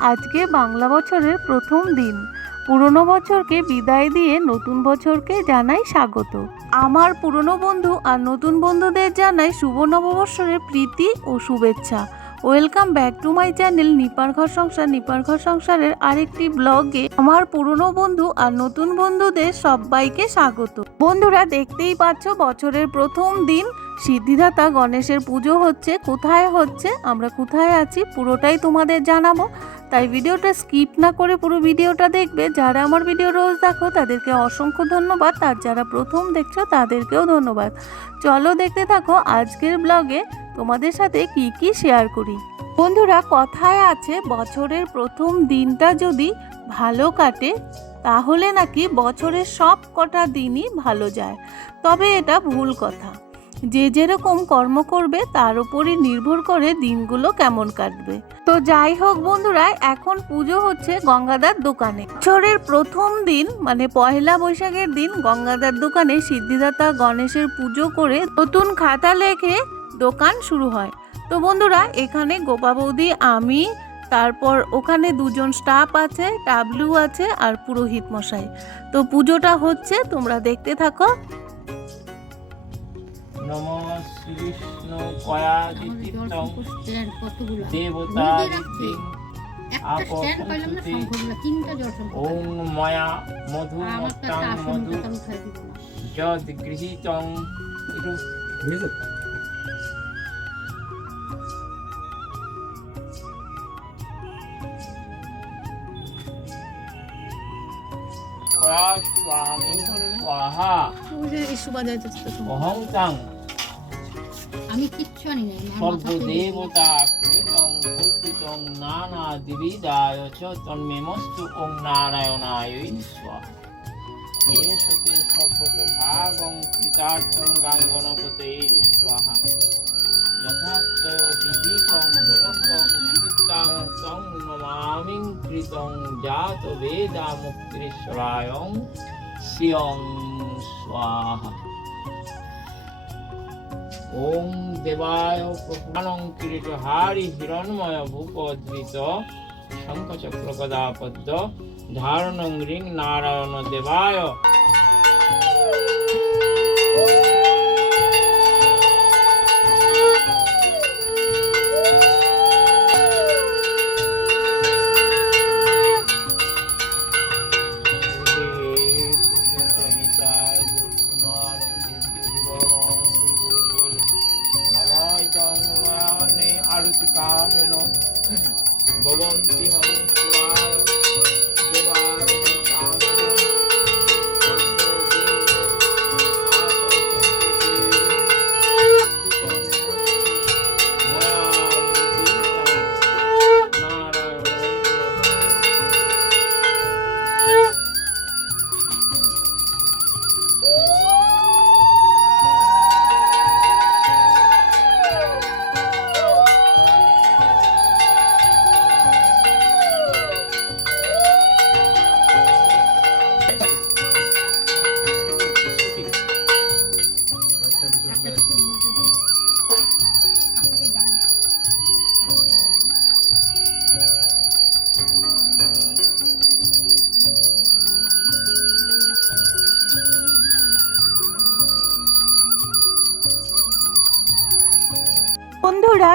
আজকে বাংলা বছরের প্রথম দিন। পুরনো বছরকে বিদায় দিয়ে নতুন বছরকে জানাই স্বাগত। আমার পুরনো বন্ধু আর নতুন বন্ধুদের জানাই শুভ নববর্ষের প্রীতি ও শুভেচ্ছা। Welcome back to my channel নিপার ঘর সংসার। নিপার ঘর সংসারের আরেকটি ব্লগে আমার পুরনো বন্ধু আর নতুন বন্ধুদের সবাইকে স্বাগত। বন্ধুরা, দেখতেই পাচ্ছ বছরের প্রথম দিন। সিদ্ধিদাতা গণেশের পুজো হচ্ছে। কোথায় হচ্ছে? আমরা কোথায় আছি? পুরোটাই তোমাদের জানাব। তাই ভিডিওটা স্কিপ না করে পুরো ভিডিওটা দেখবে। যারা আমার ভিডিও রোজ দেখো, তাদেরকে অসংখ্য ধন্যবাদ। আর যারা প্রথম দেখছ, তাদেরকেও ধন্যবাদ। চলো দেখতে থাকো আজকের ব্লগে তোমাদের সাথে কি কি শেয়ার করি। বন্ধুরা, কথায় আছে, বছরের প্রথম দিনটা যদি ভালো কাটে, তাহলে নাকি বছরের সব কটা দিনই ভালো যায়। তবে এটা ভুল কথা। যে যেরকম কর্ম করবে, তার উপরই নির্ভর করে দিনগুলো কেমন কাটবে। তো যাই হোক বন্ধুরা, এখন পুজো হচ্ছে গঙ্গাদার দোকানে। বছরের প্রথম দিন মানে পয়লা বৈশাখের দিন, গঙ্গাদার দোকানে সিদ্ধিদাতা গণেশের পুজো করে নতুন খাতা লেখে দোকান শুরু হয়। তো বন্ধুরা, এখানে গোপা বৌদি, আমি, তারপর ওখানে দুজন স্টাফ আছে, টাবলু আছে আর পুরোহিত মশাই। তো পুজোটা হচ্ছে, তোমরা দেখতে থাকো শঙ্করগুলো তিনটা জল শঙ্কর ওং ময়া মধু। মত্তাং মধু যদ গৃহীতং। একটু স্বামী স্বাহা আমি কিচ্ছু আনি নাই সর্বদেবতা কৃতং ভূষিতং নানা দিবিদায় চ তন্মেমস্তু ওং নারায়ণায় স্বাহা এষতে সর্বত ভাগং কৃতার্থং গাং গণপতে স্বাহা। যথাত্তয় বিধিকং বিলম্বং কীর্তাং তং নমামিং কৃতং জাত বেদা মুক্তিশ্বরায়ং স্বাহা। ওং দেবায় প্রকাণং কিরীট হারি হিরণময় ভূপদ্রিত শঙ্খচক্র কদাপদ্য ধারণং রিং নারায়ণ দেবায় Hello. Bawang tihang.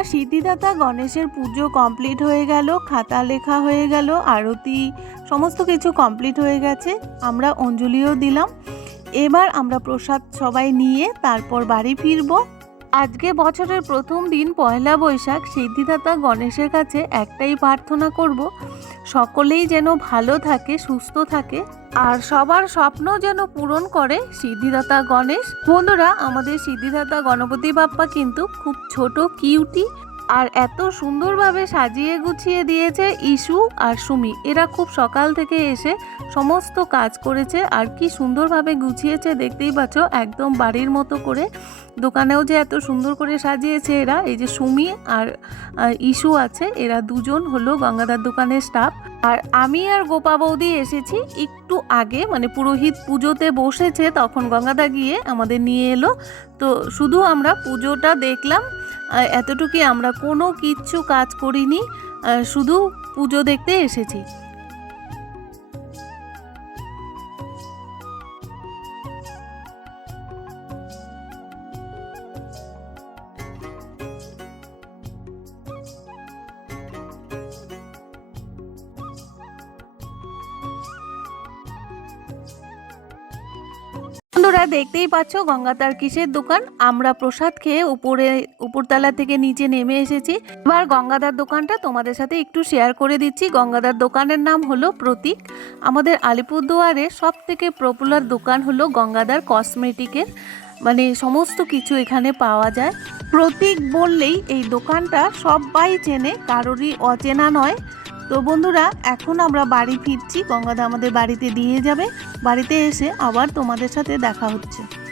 বন্ধুরা সিদ্ধিদাতা গণেশের পুজো কমপ্লিট হয়ে গেল, খাতা লেখা হয়ে গেল, আরতি, সমস্ত কিছু কমপ্লিট হয়ে গেছে। আমরা অঞ্জলিও দিলাম। এবার আমরা প্রসাদ সবাই নিয়ে তারপর বাড়ি ফিরবো। আজকে বছরের প্রথম দিন পয়লা বৈশাখ, সিদ্ধিদাতা গণেশের কাছে একটাই প্রার্থনা করব, সকলেই যেন ভালো থাকে, সুস্থ থাকে। আর সবার স্বপ্ন যেন পূরণ করে সিদ্ধিদাতা গণেশ। বন্ধুরা, আমাদের সিদ্ধিদাতা গণপতি বাপ্পা কিন্তু খুব ছোট কিউটি আর এত সুন্দরভাবে সাজিয়ে গুছিয়ে দিয়েছে ইস্যু আর সুমি। এরা খুব সকাল থেকে এসে সমস্ত কাজ করেছে আর কি সুন্দরভাবে গুছিয়েছে, দেখতেই পাচ্ছ, একদম বাড়ির মতো করে। দোকানেও যে এত সুন্দর করে সাজিয়েছে এরা, এই যে সুমি আর ইস্যু আছে, এরা দুজন হলো গঙ্গাদার দোকানের স্টাফ আর আমি আর গোপা বৌদি এসেছি একটু আগে মানে পুরোহিত পুজোতে বসেছে, তখন গঙ্গাদা গিয়ে আমাদের নিয়ে এলো। তো শুধু আমরা পুজোটা দেখলাম এতটুকুই আমরা কোনো কিচ্ছু কাজ করিনি শুধু পুজো দেখতে এসেছি। বন্ধুরা দেখতেই পাচ্ছ গঙ্গাতার কিসের দোকান। আমরা প্রসাদ খেয়ে উপরে, উপরতলা থেকে নিচে নেমে এসেছি। এবার গঙ্গাদার দোকানটা তোমাদের সাথে একটু শেয়ার করে দিচ্ছি। গঙ্গাদার দোকানের নাম হলো প্রতীক। আমাদের আলিপুরদুয়ারে সব থেকে পপুলার দোকান হলো গঙ্গাদার কসমেটিকের মানে সমস্ত কিছু এখানে পাওয়া যায়। প্রতীক বললেই এই দোকানটা সবাই চেনে, কারোরই অচেনা নয়। তো বন্ধুরা, এখন আমরা বাড়ি ফিরছি। গঙ্গাদা আমাদের বাড়িতে দিয়ে যাবে। বাড়িতে এসে আবার তোমাদের সাথে দেখা হচ্ছে।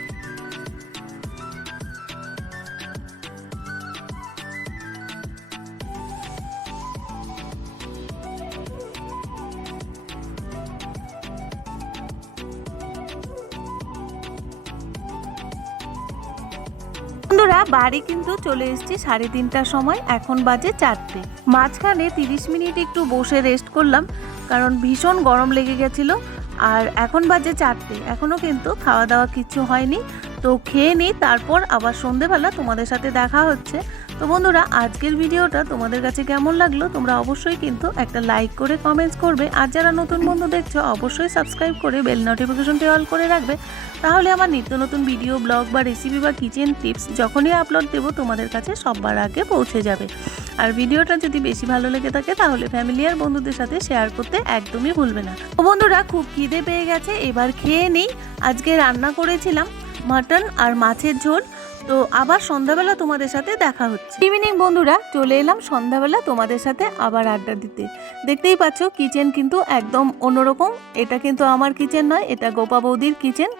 বাড়ি কিন্তু চলে এসেছি সাড়ে তিনটার সময়। এখন বাজে চারটে। মাঝখানে তিরিশ মিনিট একটু বসে রেস্ট করলাম, কারণ ভীষণ গরম লেগে গেছিল, আর এখন বাজে চারটে। এখনও কিন্তু খাওয়া দাওয়া কিচ্ছু হয়নি। তো খেয়ে নিই, তারপর আবার সন্ধেবেলা তোমাদের সাথে দেখা হচ্ছে। তো বন্ধুরা, আজকের ভিডিওটা তোমাদের কাছে কেমন লাগল তোমরা অবশ্যই কিন্তু একটা লাইক করে কমেন্টস করবে। আর যারা নতুন বন্ধু দেখছ, অবশ্যই সাবস্ক্রাইব করে বেল নোটিফিকেশনটি অল করে রাখবে। তাহলে আমার নিত্য নতুন ভিডিও ব্লগ বা রেসিপি বা কিচেন টিপস যখনই আপলোড দেবো, তোমাদের কাছে সবার আগে পৌঁছে যাবে। আর ভিডিওটা যদি বেশি ভালো লেগে থাকে, তাহলে ফ্যামিলি আর বন্ধুদের সাথে শেয়ার করতে একদমই ভুলবে না। ও বন্ধুরা, খুব খিদে পেয়ে গেছে, এবার খেয়ে নেই। আজকে রান্না করেছিলাম মাটন আর মাছের ঝোল। তো আবার সন্ধ্যাবেলা তোমাদের সাথে দেখা হচ্ছে। ইভিনিং বন্ধুরা, চলে এলাম সন্ধ্যাবেলা তোমাদের সাথে আবার আড্ডা দিতে। দেখতেই পাচ্ছ কিচেন কিন্তু একদম অন্যরকম। এটা কিন্তু আমার কিচেন নয়, এটা গোপা বৌদির কিচেন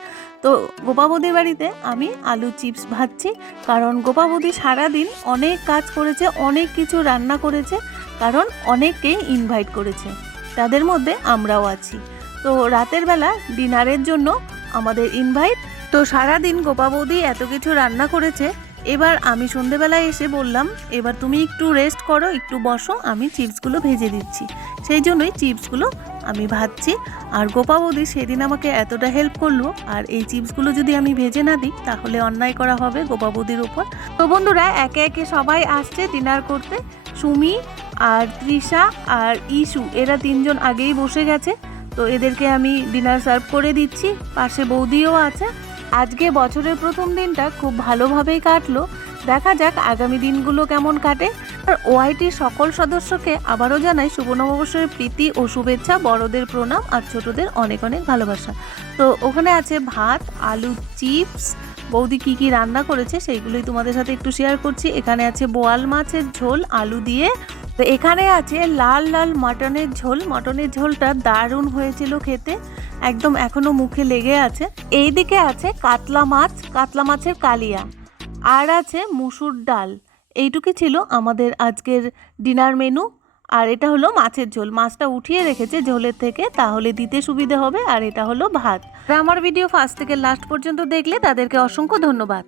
তো গোপা বৌদির বাড়িতে আমি আলু চিপস ভাজছি, কারণ গোপা বৌদি সারাদিন অনেক কাজ করেছে, অনেক কিছু রান্না করেছে, কারণ অনেককেই ইনভাইট করেছে। তাদের মধ্যে আমরাও আছি। তো রাতের বেলা ডিনারের জন্য আমাদের ইনভাইট তো সারাদিন গোপা বৌদি এত কিছু রান্না করেছে, এবার আমি সন্ধেবেলায় এসে বললাম, এবার তুমি একটু রেস্ট করো, একটু বসো, আমি চিপসগুলো ভেজে দিচ্ছি। সেই জন্যই চিপসগুলো আমি ভাজছি। আর গোপা বৌদি সেদিন আমাকে এতটা হেল্প করল, আর এই চিপসগুলো যদি আমি ভেজে না দিই, তাহলে অন্যায় করা হবে গোপা বৌদির ওপর তো বন্ধুরা, একে একে সবাই আসছে ডিনার করতে। সুমি আর তৃষা আর ইস্যু এরা তিনজন আগেই বসে গেছে। তো এদেরকে আমি ডিনার সার্ভ করে দিচ্ছি। পাশে বৌদিও আছে। আজকে বছরের প্রথম দিনটা খুব ভালোভাবেই কাটলো। দেখা যাক আগামী দিনগুলো কেমন কাটে। আর ওআইটির সকল সদস্যকে আবারও জানাই শুভ নববর্ষের প্রীতি ও শুভেচ্ছা, বড়দের প্রণাম আর ছোটদের অনেক অনেক ভালোবাসা। তো ওখানে আছে ভাত, আলু, চিপস। বৌদি কি কি রান্না করেছে সেইগুলোই তোমাদের সাথে একটু শেয়ার করছি। এখানে আছে বোয়াল মাছের ঝোল, আলু দিয়ে তো এখানে আছে লাল লাল মাটনের ঝোল। মটনের ঝোলটা দারুণ হয়েছিল খেতে। একদম এখনও মুখে লেগে আছে। এইদিকে আছে কাতলা মাছ, কাতলা মাছের কালিয়া। আর আছে মুসুর ডাল। এইটুকুই ছিল আমাদের আজকের ডিনার মেনু। আর এটা হলো মাছের ঝোল। মাছটা উঠিয়ে রেখেছে ঝোলের থেকে। তাহলে দিতে সুবিধে হবে। আর এটা হলো ভাত। আমার ভিডিও ফার্স্ট থেকে লাস্ট পর্যন্ত দেখলে তাদেরকে অসংখ্য ধন্যবাদ।